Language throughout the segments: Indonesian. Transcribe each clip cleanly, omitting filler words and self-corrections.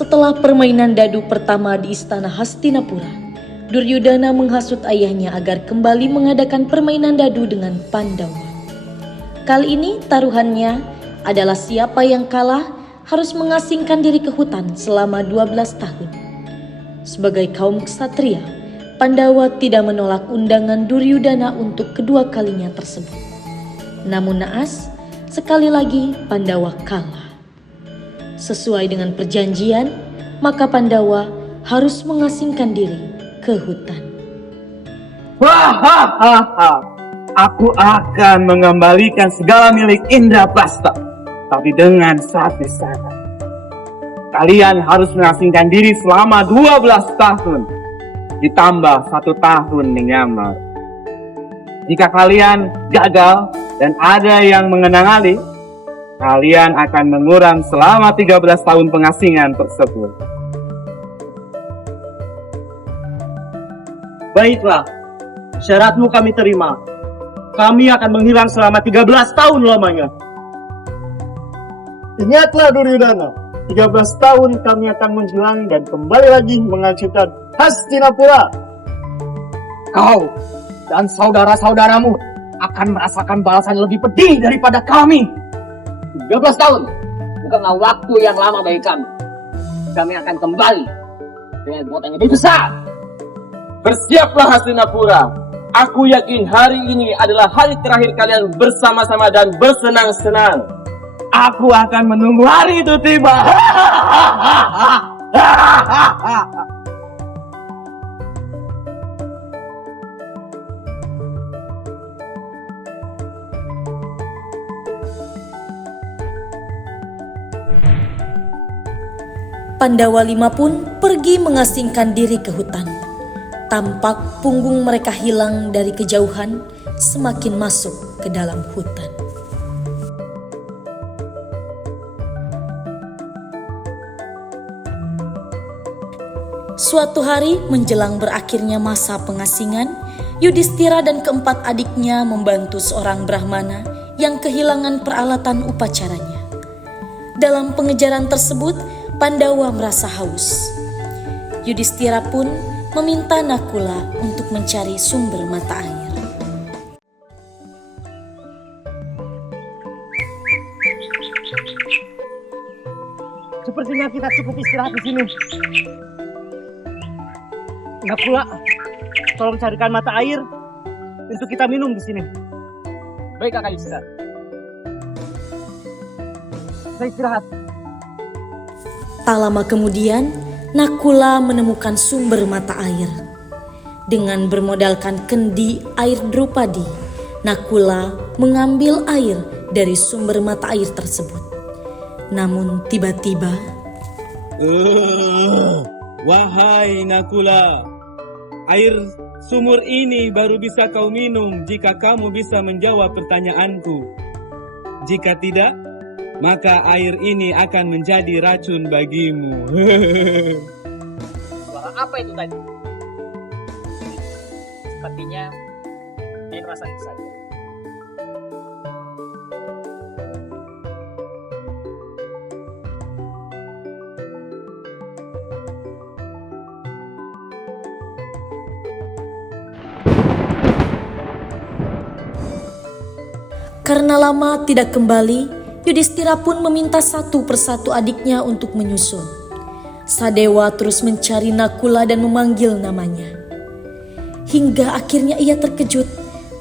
Setelah permainan dadu pertama di istana Hastinapura, Duryudana menghasut ayahnya agar kembali mengadakan permainan dadu dengan Pandawa. Kali ini taruhannya adalah siapa yang kalah harus mengasingkan diri ke hutan selama 12 tahun. Sebagai kaum ksatria, Pandawa tidak menolak undangan Duryudana untuk kedua kalinya tersebut. Namun naas, sekali lagi Pandawa kalah. Sesuai dengan perjanjian, maka Pandawa harus mengasingkan diri ke hutan. Hahaha, aku akan mengembalikan segala milik Indraprastha, tapi dengan satu syarat. Kalian harus mengasingkan diri selama 12 tahun, ditambah 1 tahun menyamar. Jika kalian gagal dan ada yang mengenang alih, kalian akan mengurang selama 13 tahun pengasingan tersebut. Baiklah, syaratmu kami terima. Kami akan menghilang selama 13 tahun lamanya. Ingatlah Duryudana, 13 tahun kami akan menghilang dan kembali lagi menghancurkan Hastinapura. Kau dan saudara-saudaramu akan merasakan balasan lebih pedih daripada kami. 13 tahun bukanlah waktu yang lama bagi kami. Kami akan kembali dengan buatan yang lebih besar. Bersiaplah Hastinapura. Aku yakin hari ini adalah hari terakhir kalian bersama-sama dan bersenang-senang. Aku akan menunggu hari itu tiba. Pandawa 5 pun pergi mengasingkan diri ke hutan. Tampak punggung mereka hilang dari kejauhan semakin masuk ke dalam hutan. Suatu hari menjelang berakhirnya masa pengasingan, Yudhistira dan keempat adiknya membantu seorang Brahmana yang kehilangan peralatan upacaranya. Dalam pengejaran tersebut, Pandawa merasa haus. Yudhistira pun meminta Nakula untuk mencari sumber mata air. Sepertinya kita cukup istirahat di sini. Nakula, tolong carikan mata air untuk kita minum di sini. Baik Kakak Yudhistira. Saya istirahat. Tak lama kemudian, Nakula menemukan sumber mata air. Dengan bermodalkan kendi air Drupadi, Nakula mengambil air dari sumber mata air tersebut. Namun tiba-tiba, Wahai Nakula, air sumur ini baru bisa kau minum jika kamu bisa menjawab pertanyaanku. Jika tidak, maka air ini akan menjadi racun bagimu. Suara apa itu tadi? Sepertinya ini perasaan saja. karena lama tidak kembali, Yudhistira pun meminta satu persatu adiknya untuk menyusul. Sadewa terus mencari Nakula dan memanggil namanya. Hingga akhirnya ia terkejut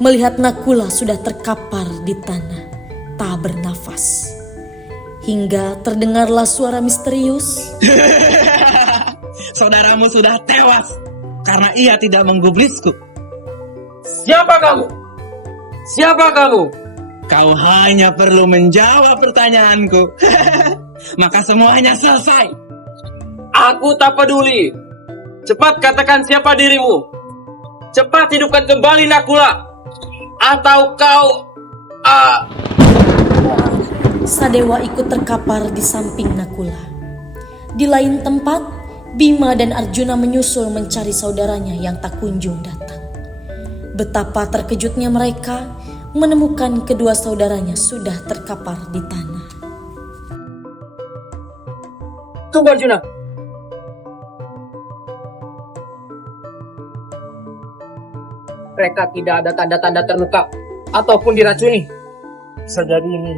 melihat Nakula sudah terkapar di tanah, tak bernafas. Hingga terdengarlah suara misterius. Saudaramu sudah tewas karena ia tidak menggubrisku. Siapa kamu? Siapa kamu? Kau hanya perlu menjawab pertanyaanku. Maka semuanya selesai. Aku tak peduli. Cepat katakan siapa dirimu. Cepat hidupkan kembali Nakula. Atau kau... Sadewa ikut terkapar di samping Nakula. Di lain tempat, Bima dan Arjuna menyusul mencari saudaranya yang tak kunjung datang. Betapa terkejutnya mereka menemukan kedua saudaranya sudah terkapar di tanah. Tunggu Arjuna. mereka tidak ada tanda-tanda terluka ataupun diracuni. Bisa jadi ini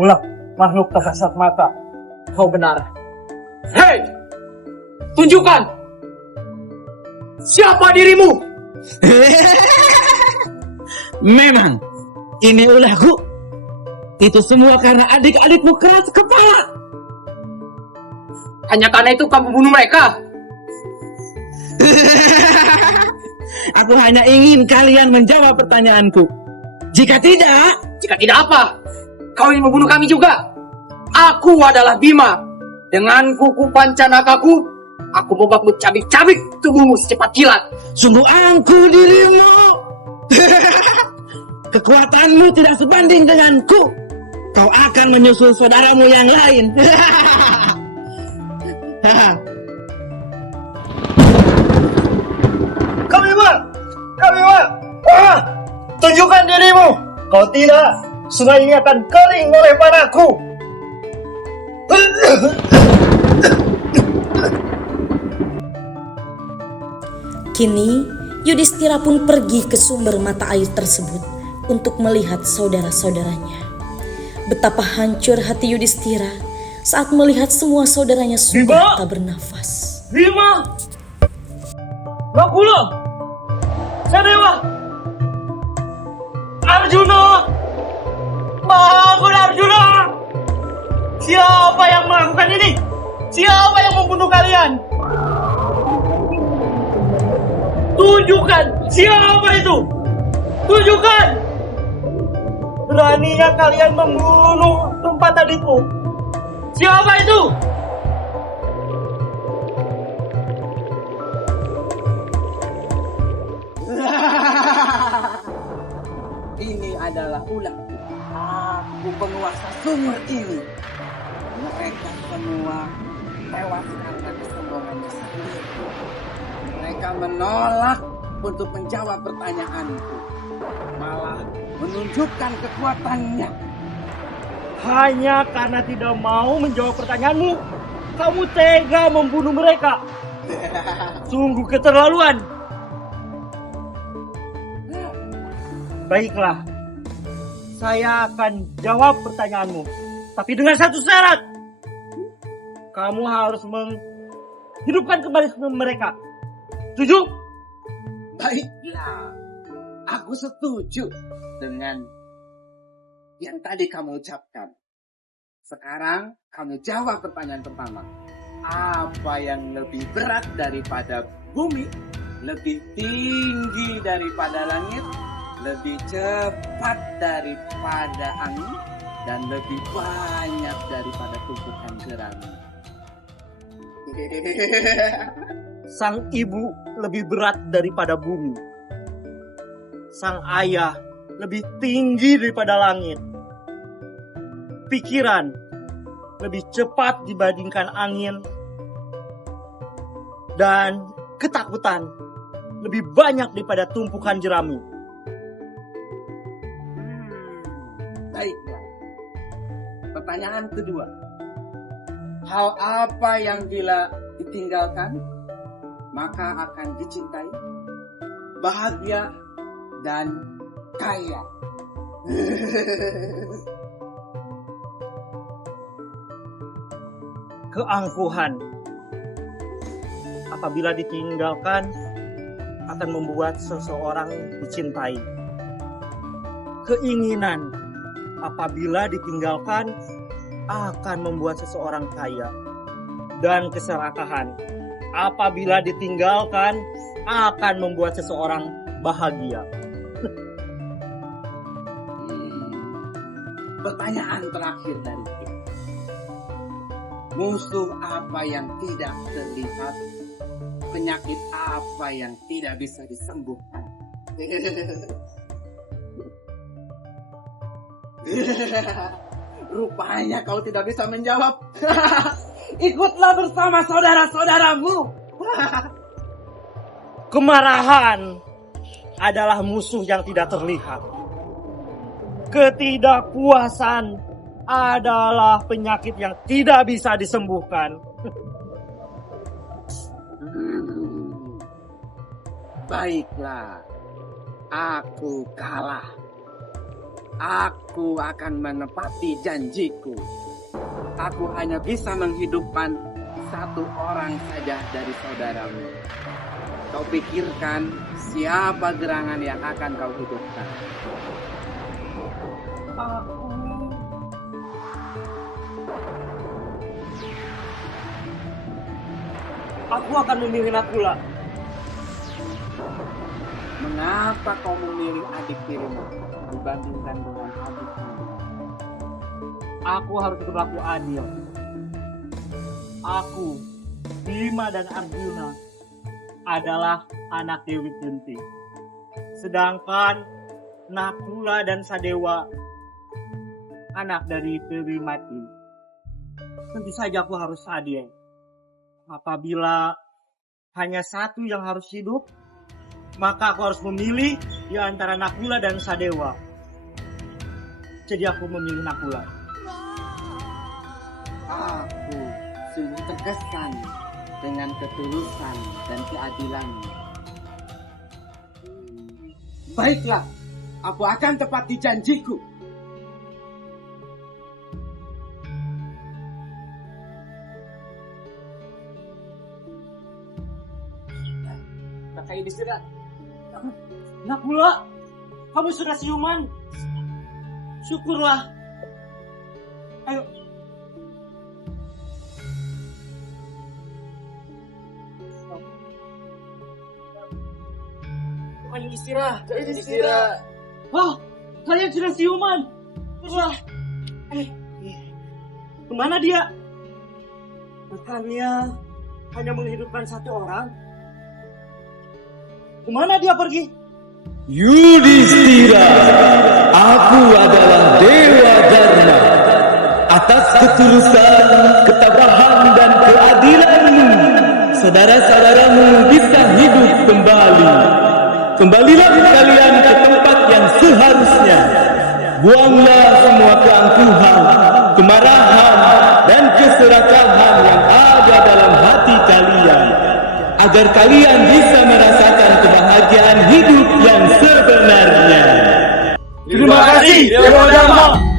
ulah makhluk tak kasat mata. Kau benar. Hei! Tunjukkan! Siapa dirimu? Memang, ini ulahku. Itu semua karena adik-adikmu keras kepala. Hanya karena itu kamu bunuh mereka. Aku hanya ingin kalian menjawab pertanyaanku. Jika tidak, Jika tidak apa? Kau ingin membunuh kami juga? Aku adalah Bima. Dengan kuku pancanakaku, aku membuatmu cabik-cabik tubuhmu secepat kilat. sungguh angkuh dirimu. Kekuatanmu tidak sebanding denganku. Kau akan menyusul saudaramu yang lain. Kami tunjukkan dirimu. Kau tidak, sungai ini akan kering oleh panaku. Kini, Yudhistira pun pergi ke sumber mata air tersebut untuk melihat saudara-saudaranya. Betapa hancur hati Yudhistira saat melihat semua saudaranya sudah tak bernafas. Bima, Nakula, Sadewa, Arjuna, bangun Arjuna. Siapa yang melakukan ini? Siapa yang membunuh kalian? Tunjukkan siapa itu. Tunjukkan. Beraninya kalian membunuh tempat adikku. Siapa itu? Ini adalah ulah. Aku penguasa sumur ini. Mereka semua tewas karena kesombongannya sendiri. Mereka menolak untuk menjawab pertanyaanku. Malah menunjukkan kekuatannya. Hanya karena tidak mau menjawab pertanyaanmu, kamu tega membunuh mereka. Sungguh keterlaluan. Baiklah, saya akan jawab pertanyaanmu. Tapi dengan satu syarat. Kamu harus menghidupkan kembali mereka. Setuju? Baiklah, aku setuju dengan yang tadi kamu ucapkan. Sekarang kamu jawab pertanyaan pertama. Apa yang lebih berat daripada bumi? Lebih tinggi daripada langit? Lebih cepat daripada angin? Dan lebih banyak daripada tumpukan jerami? Sang ibu lebih berat daripada bumi. Sang ayah lebih tinggi daripada langit. Pikiran lebih cepat dibandingkan angin. Dan ketakutan lebih banyak daripada tumpukan jerami. Baiklah. Pertanyaan kedua. Hal apa yang bila ditinggalkan, maka akan dicintai, bahagia, dan kaya? Keangkuhan apabila ditinggalkan akan membuat seseorang dicintai. Keinginan apabila ditinggalkan akan membuat seseorang kaya. Dan keserakahan apabila ditinggalkan akan membuat seseorang bahagia. Pertanyaan terakhir dari kita. Musuh apa yang tidak terlihat? Penyakit apa yang tidak bisa disembuhkan? Rupanya kau tidak bisa menjawab. Ikutlah bersama saudara-saudaramu. Kemarahan adalah musuh yang tidak terlihat. Ketidakpuasan adalah penyakit yang tidak bisa disembuhkan. Baiklah. Aku kalah. Aku akan menepati janjiku. Aku hanya bisa menghidupkan satu orang saja dari saudaramu. Kau pikirkan siapa gerangan yang akan kau hidupkan? Aku akan memilih Nakula. Mengapa kau memilih adik tirimu dibandingkan dengan adikmu? Aku harus berlaku adil. Aku, Bima dan Arjuna adalah anak Dewi Kunti. Sedangkan Nakula dan Sadewa anak dari Dewi Mati. Tentu saja aku harus adil. Apabila hanya satu yang harus hidup, maka aku harus memilih di antara Nakula dan Sadewa. Jadi aku memilih Nakula. Aku sungguh terkesan dengan ketulusan dan keadilanmu. Baiklah, aku akan tepati janjiku. Kakak ini sudah. Nakula, kamu sudah siuman. Syukurlah. Ayo. Ayo istirahat. Wah, kalian sudah siuman. Wah. Kemana dia? Bukannya hanya menghidupkan satu orang. Kemana dia pergi? Yudhistira, aku adalah Dewa Dharma. Atas ketulusan, ketabahan dan keadilanmu, saudara-saudaramu bisa hidup kembali. Kembalilah kalian ke tempat yang seharusnya. Buanglah semua keangkuhan, kemarahan, dan keserakahan yang ada dalam hati kalian, agar kalian bisa merasakan kebahagiaan hidup yang sebenarnya. Terima kasih, Dewa Dharma.